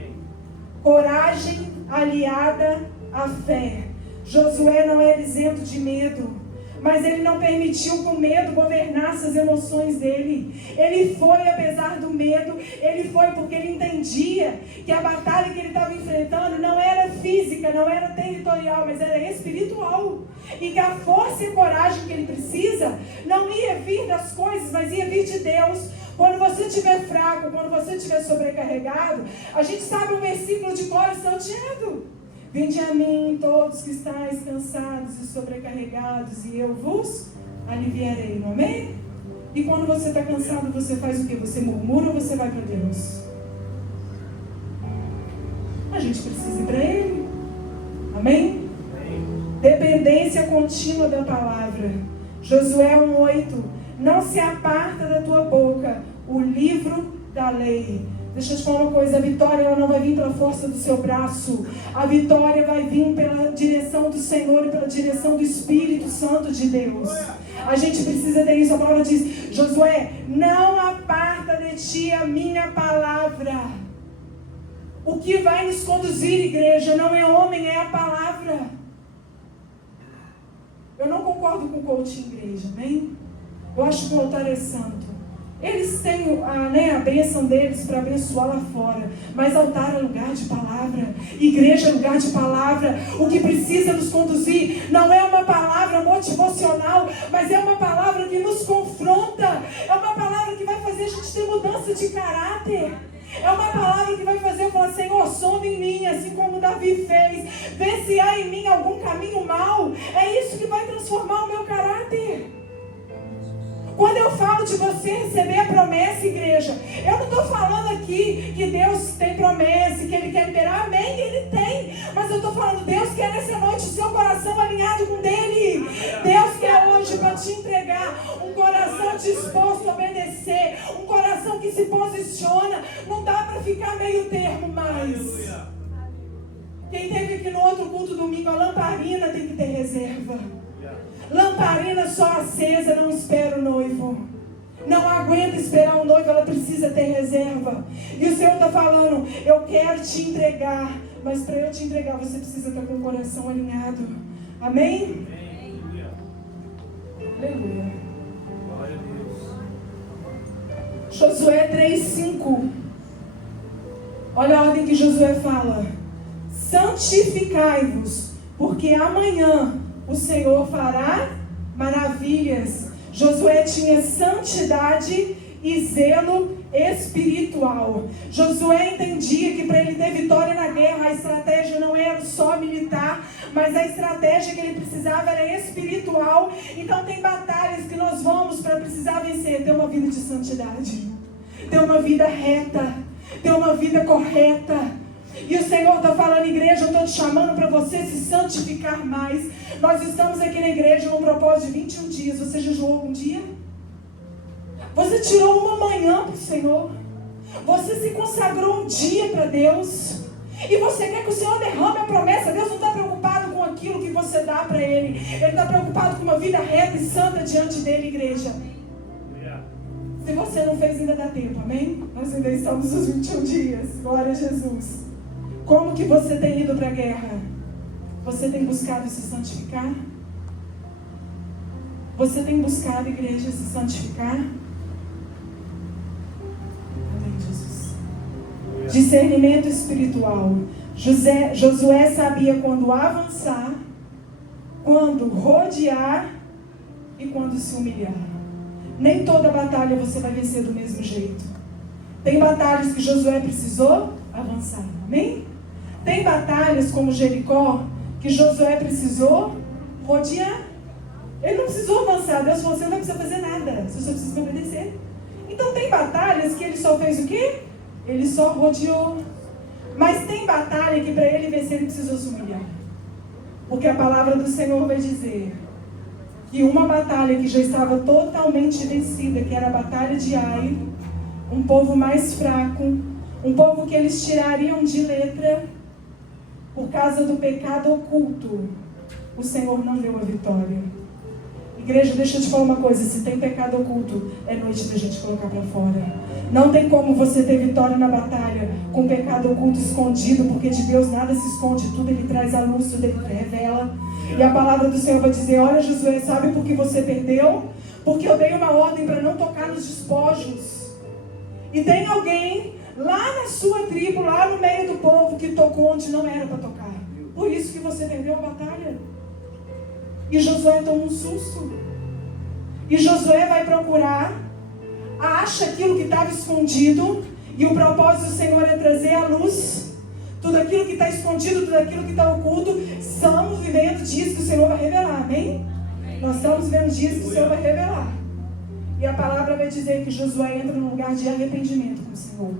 Coragem aliada à fé. Josué não era isento de medo, mas ele não permitiu que o medo governasse as emoções dele. Ele foi apesar do medo, ele foi porque ele entendia que a batalha que ele estava enfrentando não era física, não era territorial, mas era espiritual. E que a força e coragem que ele precisa não ia vir das coisas, mas ia vir de Deus. Quando você estiver fraco, quando você estiver sobrecarregado, a gente sabe um versículo de cor salteado. Vinde a mim todos que estáis cansados e sobrecarregados, e eu vos aliviarei, não é? E quando você está cansado, você faz o quê? Você murmura ou você vai para Deus? A gente precisa ir para Ele. Amém? Dependência contínua da palavra. Josué 1:8. Não se aparta da tua boca o livro da lei. Deixa eu te falar uma coisa, a vitória ela não vai vir pela força do seu braço. A vitória vai vir pela direção do Senhor e pela direção do Espírito Santo de Deus. A gente precisa ter isso. A palavra diz, Josué, não aparta de ti a minha palavra. O que vai nos conduzir, igreja, não é homem, é a palavra. Eu não concordo com o coaching, igreja, amém? Eu acho que o altar é santo. Eles têm a bênção deles para abençoar lá fora. Mas altar é lugar de palavra. Igreja é lugar de palavra. O que precisa nos conduzir não é uma palavra motivacional, mas é uma palavra que nos confronta. É uma palavra que vai fazer a gente ter mudança de caráter. É uma palavra que vai fazer eu falar, Senhor, sonda em mim, assim como Davi fez. Vê se há em mim algum caminho mau. É isso que vai transformar o meu caráter. Quando eu falo de você receber a promessa, igreja, eu não estou falando aqui que Deus tem promessa, que Ele quer liberar, amém, Ele tem. Mas eu estou falando, Deus quer nessa noite o seu coração alinhado com dele. Deus quer hoje para te entregar um coração disposto a obedecer, um coração que se posiciona. Não dá para ficar meio termo mais. Quem teve aqui no outro culto domingo, a lamparina tem que ter reserva. Lamparina só acesa não espera o noivo. Não aguenta esperar o noivo, ela precisa ter reserva. E o Senhor está falando, eu quero te entregar, mas para eu te entregar você precisa estar com o coração alinhado. Amém? Aleluia. Josué 3:5. Olha a ordem que Josué fala. Santificai-vos, porque amanhã o Senhor fará maravilhas. Josué tinha santidade e zelo espiritual. espiritual. Josué entendia que para ele ter vitória na guerra, a estratégia não era só militar, mas a estratégia que ele precisava era espiritual. Então tem batalhas que nós vamos para precisar vencer, ter uma vida de santidade, ter uma vida reta, ter uma vida correta. E o Senhor está falando, igreja, eu estou te chamando para você se santificar mais. Nós estamos aqui na igreja com um propósito de 21 dias. Você jejuou um dia? Você tirou uma manhã para o Senhor? Você se consagrou um dia para Deus? E você quer que o Senhor derrame a promessa? Deus não está preocupado com aquilo que você dá para Ele. Ele está preocupado com uma vida reta e santa diante dEle, igreja. Se você não fez, ainda dá tempo, amém? Nós ainda estamos nos 21 dias. Glória a Jesus. Como que você tem ido para a guerra? Você tem buscado se santificar? Você tem buscado, igreja, se santificar? Amém, Jesus. Discernimento espiritual. Josué sabia quando avançar, quando rodear e quando se humilhar. Nem toda batalha você vai vencer do mesmo jeito. Tem batalhas que Josué precisou avançar, amém? Tem batalhas como Jericó que Josué precisou rodear. Ele não precisou avançar. Deus falou, você não vai precisar fazer nada, você só precisa obedecer. Então tem batalhas que ele só fez o quê? Ele só rodeou. Mas tem batalha que para ele vencer ele precisou se humilhar. Porque a palavra do Senhor vai dizer que uma batalha que já estava totalmente vencida, que era a batalha de Ai, um povo mais fraco, um povo que eles tirariam de letra, por causa do pecado oculto, o Senhor não deu a vitória. Igreja, deixa eu te falar uma coisa, se tem pecado oculto, é noite da gente colocar para fora. Não tem como você ter vitória na batalha com pecado oculto escondido, porque de Deus nada se esconde, tudo Ele traz à luz, tudo Ele revela. E a palavra do Senhor vai dizer, olha Josué, sabe por que você perdeu? Porque eu dei uma ordem para não tocar nos despojos. E tem alguém lá na sua tribo, lá no meio do povo, que tocou onde não era para tocar. Por isso que você perdeu a batalha. E Josué toma um susto. E Josué vai procurar, acha aquilo que estava escondido, e o propósito do Senhor é trazer à luz tudo aquilo que está escondido, tudo aquilo que está oculto. Estamos vivendo dias que o Senhor vai revelar, amém? Nós estamos vivendo dias que o Senhor vai revelar. E a palavra vai dizer que Josué entra num lugar de arrependimento com o Senhor.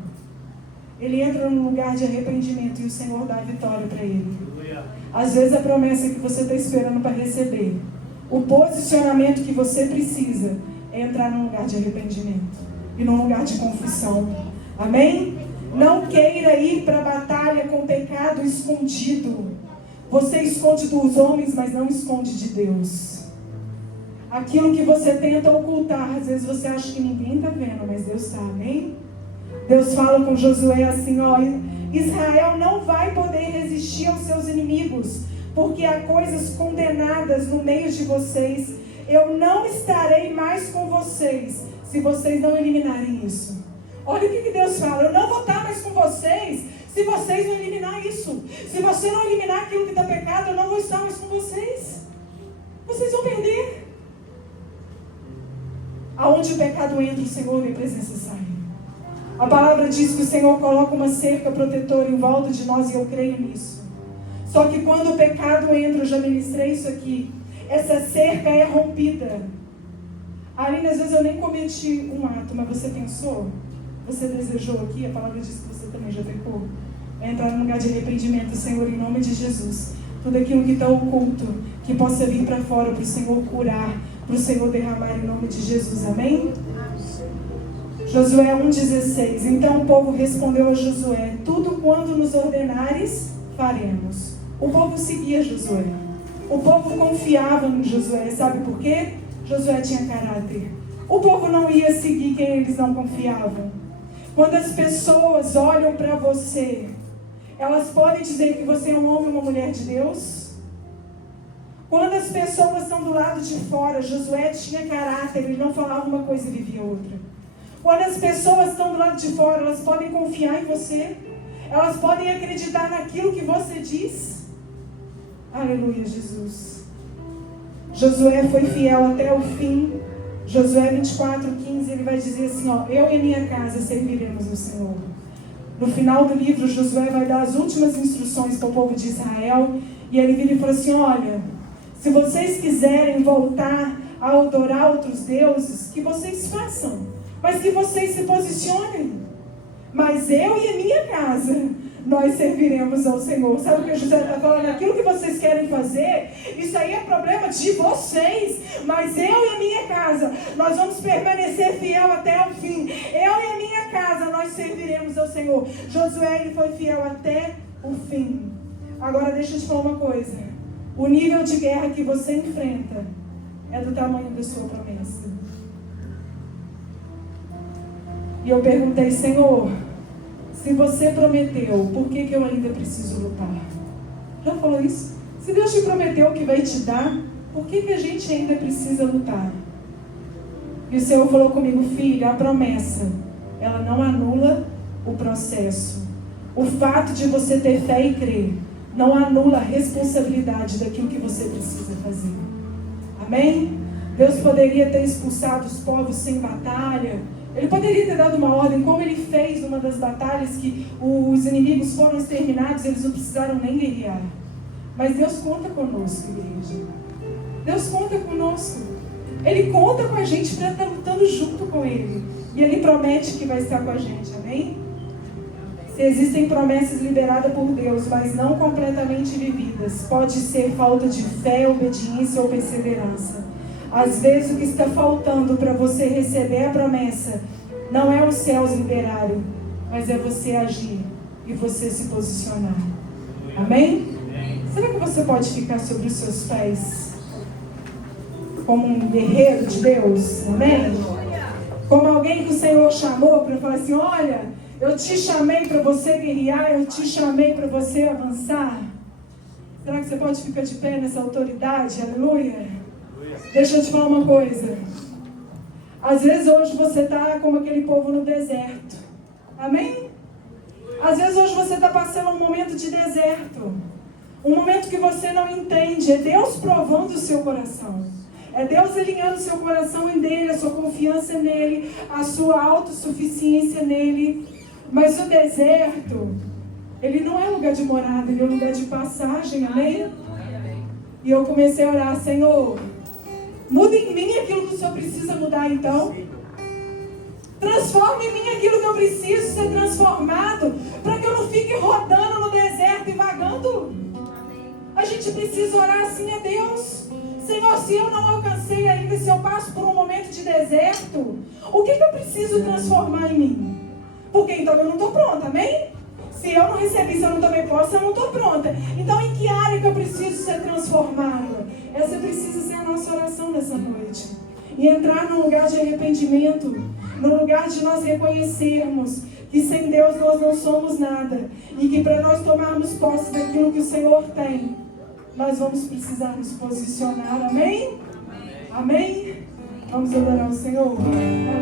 Ele entra num lugar de arrependimento e o Senhor dá a vitória para ele. Às vezes a promessa que você está esperando para receber, o posicionamento que você precisa é entrar num lugar de arrependimento e num lugar de confissão. Amém? Não queira ir para a batalha com pecado escondido. Você esconde dos homens, mas não esconde de Deus. Aquilo que você tenta ocultar, às vezes você acha que ninguém está vendo, mas Deus está, amém? Deus fala com Josué assim, ó, Israel não vai poder resistir aos seus inimigos, porque há coisas condenadas no meio de vocês. Eu não estarei mais com vocês, se vocês não eliminarem isso. Olha o que Deus fala, eu não vou estar mais com vocês, se vocês não eliminar isso. Se você não eliminar aquilo que está pecado, eu não vou estar mais com vocês. Vocês vão perder. Aonde o pecado entra, o Senhor e a presença sai. A palavra diz que o Senhor coloca uma cerca protetora em volta de nós e eu creio nisso. Só que quando o pecado entra, eu já ministrei isso aqui, essa cerca é rompida. Aline, às vezes eu nem cometi um ato, mas você pensou? Você desejou aqui? A palavra diz que você também já pecou. É entrar num lugar de arrependimento, Senhor, em nome de Jesus. Tudo aquilo que está oculto, que possa vir para fora, para o Senhor curar, para o Senhor derramar em nome de Jesus. Amém? Josué 1,16. Então o povo respondeu a Josué, tudo quanto nos ordenares, faremos. O povo seguia Josué. O povo confiava em Josué. Sabe por quê? Josué tinha caráter. O povo não ia seguir quem eles não confiavam. Quando as pessoas olham para você, elas podem dizer que você é um homem ou uma mulher de Deus? Quando as pessoas estão do lado de fora, Josué tinha caráter, ele não falava uma coisa e vivia outra. Quando as pessoas estão do lado de fora, elas podem confiar em você, elas podem acreditar naquilo que você diz. Aleluia, Jesus. Josué foi fiel até o fim. Josué 24:15, ele vai dizer assim, ó, eu e a minha casa serviremos o Senhor. No final do livro, Josué vai dar as últimas instruções para o povo de Israel, e ele vira e fala assim, olha, se vocês quiserem voltar a adorar outros deuses, que vocês façam, mas que vocês se posicionem. Mas eu e a minha casa, nós serviremos ao Senhor. Sabe o que José está falando? Aquilo que vocês querem fazer, isso aí é problema de vocês. Mas eu e a minha casa, nós vamos permanecer fiel até o fim. Eu e a minha casa, nós serviremos ao Senhor. Josué, ele foi fiel até o fim. Agora deixa eu te falar uma coisa. O nível de guerra que você enfrenta é do tamanho da sua promessa. E eu perguntei, Senhor, se você prometeu, por que eu ainda preciso lutar? Já falou isso? Se Deus te prometeu que vai te dar, por que a gente ainda precisa lutar? E o Senhor falou comigo, filha, a promessa, ela não anula o processo. O fato de você ter fé e crer, não anula a responsabilidade daquilo que você precisa fazer. Amém? Deus poderia ter expulsado os povos sem batalha. Ele poderia ter dado uma ordem, como ele fez numa das batalhas que os inimigos foram exterminados, eles não precisaram nem guerrear. Mas Deus conta conosco, igreja. Deus conta conosco. Ele conta com a gente para estar lutando junto com Ele. E Ele promete que vai estar com a gente, amém? Se existem promessas liberadas por Deus, mas não completamente vividas, pode ser falta de fé, obediência ou perseverança. Às vezes o que está faltando para você receber a promessa não é os céus liberarem, mas é você agir e você se posicionar. Amém? Será que você pode ficar sobre os seus pés como um guerreiro de Deus? Amém? Como alguém que o Senhor chamou para falar assim, olha, eu te chamei para você guerrear, eu te chamei para você avançar. Será que você pode ficar de pé nessa autoridade? Aleluia! Deixa eu te falar uma coisa. Às vezes hoje você está como aquele povo no deserto. Amém? Às vezes hoje você está passando um momento de deserto. Um momento que você não entende. É Deus provando o seu coração. É Deus alinhando o seu coração em dele, a sua confiança nele, a sua autossuficiência nele. Mas o deserto, ele não é lugar de morada, ele é lugar de passagem. Amém? E eu comecei a orar, Senhor, muda em mim aquilo que o Senhor precisa mudar então. Transforma em mim aquilo que eu preciso ser transformado, para que eu não fique rodando no deserto e vagando. A gente precisa orar assim a Deus. Senhor, se eu não alcancei ainda, se eu passo por um momento de deserto, o que eu preciso transformar em mim? Porque então eu não estou pronta, amém? Se eu não recebi, se eu não também posso, eu não estou pronta. Então em que área que eu preciso ser transformada? Essa precisa ser a nossa oração nessa noite. E entrar num lugar de arrependimento, no lugar de nós reconhecermos que sem Deus nós não somos nada. E que para nós tomarmos posse daquilo que o Senhor tem, nós vamos precisar nos posicionar. Amém? Amém? Vamos adorar o Senhor? Aleluia.